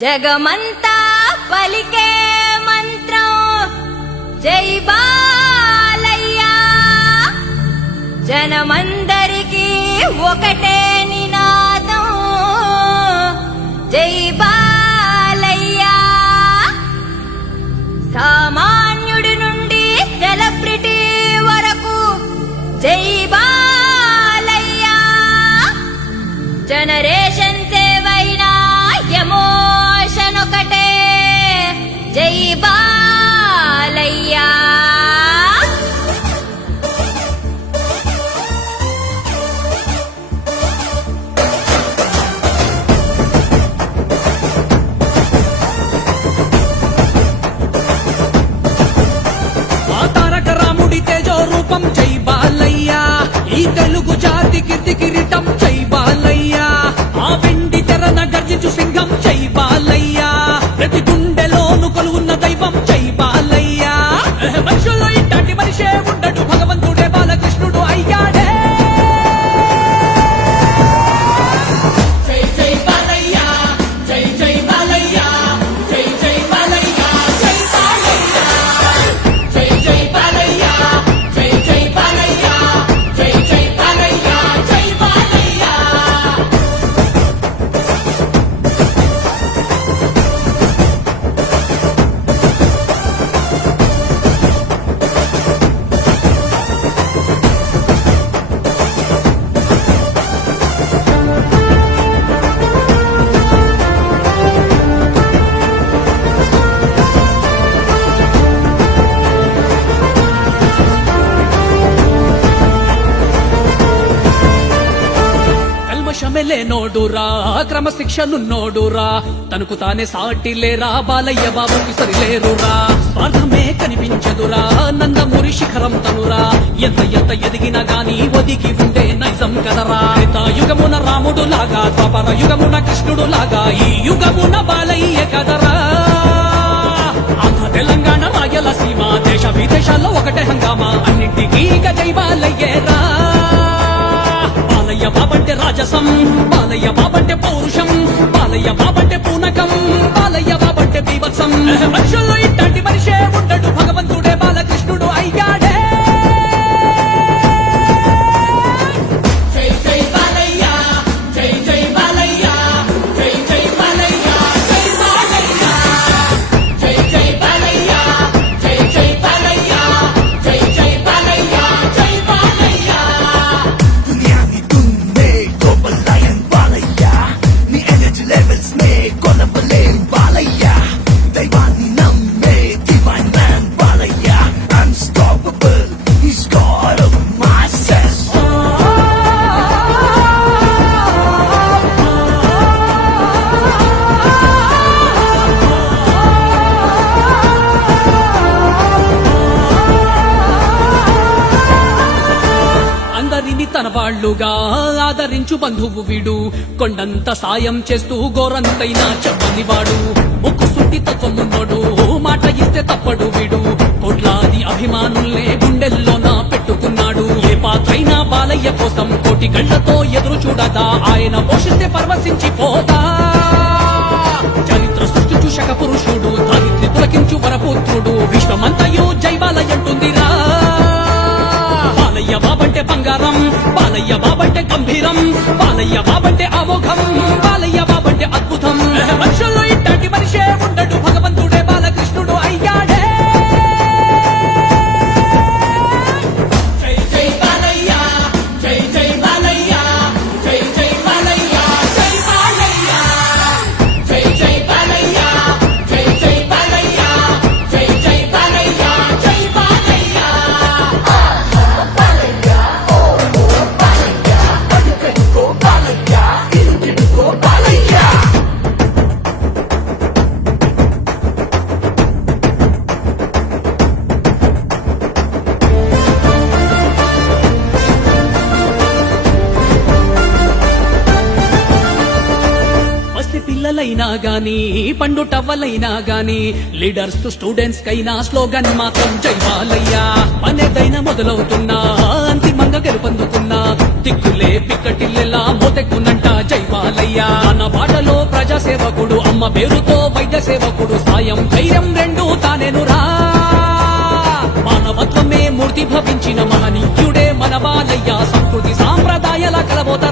జగమంతా పలికే మంత్రం జై బాలయ్య, జనమందరికీ ఒకటే నినాదం జై బాలయ్య. సామాన్యుడి నుండి సెలబ్రిటీ వరకు జై బాలయ్య. జనరేషన్ సేవైనా ఎమోషన్ ఒకటే జై బాలయ్య. తారక రాముడి తేజో రూపం జై బాలయ్య, ఈ తెలుగు జాతి కీర్తి కిరీటం జై బాలయ్య. ఆ వెండి తెరన గర్జించు సింహం జై బాలయ్య, ప్రతి గుండెలోను కొలువున్న దైవం జై బాలయ్య. మనుషుల్లో ఇట్లాంటి మనిషే ఉండడు, భగవంతుడే బాలకృష్ణుడు అయ్యాడే. జై జై బాలయ్య, జై జై బాలయ్య, జై జై బాలయ్య, జై బాలయ్య. జై జై బాలయ్య, జై జై బాలయ్య, జై జై బాలయ్య, జై బాలయ్య. కల్మషమెలే నోడురా, క్రమశిక్షనున్నోడురా, తనకు తానే సాటి లేరా, బాలయ్య బాబుకి సరిలేరురా. స్వార్థమే కనిపించదురా, నందమూరి శిఖరం తనురా, ఎంత ఎంత ఎదిగినా గాని ఒదిగి ఉండే నైజం కదరా. యుగమున రాముడు లాగా, ద్వాపర యుగమున కృష్ణుడు లాగా, ఈ యుగమున బాలయ్య కదరా. ఆంధ్ర తెలంగాణ రాయలసీమ దేశ విదేశాల్లో ఒకటే హంగామా, అన్నింటికీ జై బాలయ్యేరా. బాలయ్య బాబంటే రాజసం, బాలయ్య బాబంటే పౌరుషం, బాలయ్య బాబంటే పూనకం, బాలయ్య బాబంటే బీభత్సం. మనుషుల్లో ఇట్లాంటి మనిషే ఉండడు, భగవంతుడే బాలకృష్ణుడు అయ్యాడే. జై జై బాలయ్య, జై జై బాలయ్య, జై జై బాలయ్య, జై బాలయ్య. జై జై బాలయ్య, జై జై బాలయ్య, జై జై బాలయ్య, జై బాలయ్య. దునియాని దున్నే గ్లోబల్ లయన్ బాలయ్య, నీ ఎనర్జీ లెవెల్స్ నే కొలవలేం బాలయ్య. దైవాన్ని నమ్మే divine man Balayya, unstoppable, he's God of masses. అందరిని తన వాళ్ళుగా ఆదరించు బంధువు వీడు, కొండంత సాయం చేస్తూ గోరంతైనా చెప్పని వాడు. ముక్కు సుట్టి తత్వమున్నోడు, మాట ఇస్తే తప్పడు వీడు, కోట్లాది అభిమానుల్నే గుండెల్లోన పెట్టుకున్నాడు. ఏ పాత్రైనా బాలయ్య కోసం కోటి కళ్లతో ఎదురు చూడదా, ఆయన పోషిస్తే పరవశించిపోదా. చరిత్ర సృష్టి చూశక పురుషుడు, దారిద్ర్య పులకించు వరపుత్రుడు, విశ్వమంతయు జై బాలయ్య అంటుందిరా. బాలయ్య బాబంటే బంగారం, బాలయ్య బాబంటే గంభీరం, బాలయ్య బాబంటే అమోఘం, బాలయ్య బాబంటే అద్భుతం. మనుషుల్లో ఇట్లాంటి మనిషే ఉండడు, భగవంతుడే బాలకృష్ణుడు అయ్యాడే. జై జై బాలయ్య, జై జై బాలయ్య, జై జై బాలయ్య, జై బాలయ్య. జై జై బాలయ్య, జై జై బాలయ్య, జై జై బాలయ్య, జై బాలయ్య. పిల్లలైనా గాని పండు టవ్వలైనా గాని, లీడర్స్ స్టూడెంట్స్ కైనా స్లోగన్ మాత్రం జై బాలయ్య. పనేదైనా మొదలవుతున్నా అంతిమంగా గెలుపొందుకున్నా, దిక్కులే పిక్కటిల్లెలా మోతెక్కునంట జై బాలయ్య. అన్న బాటలో ప్రజాసేవకుడు అమ్మ అమ్మ పేరుతో వైద్య సేవకుడు సాయం ధైర్యం రెండు తానేనురా మానవత్వమే మూర్తి భవించిన మహనీయుడే మన బాలయ్య సంస్కృతి సాంప్రదాయాల కలబోత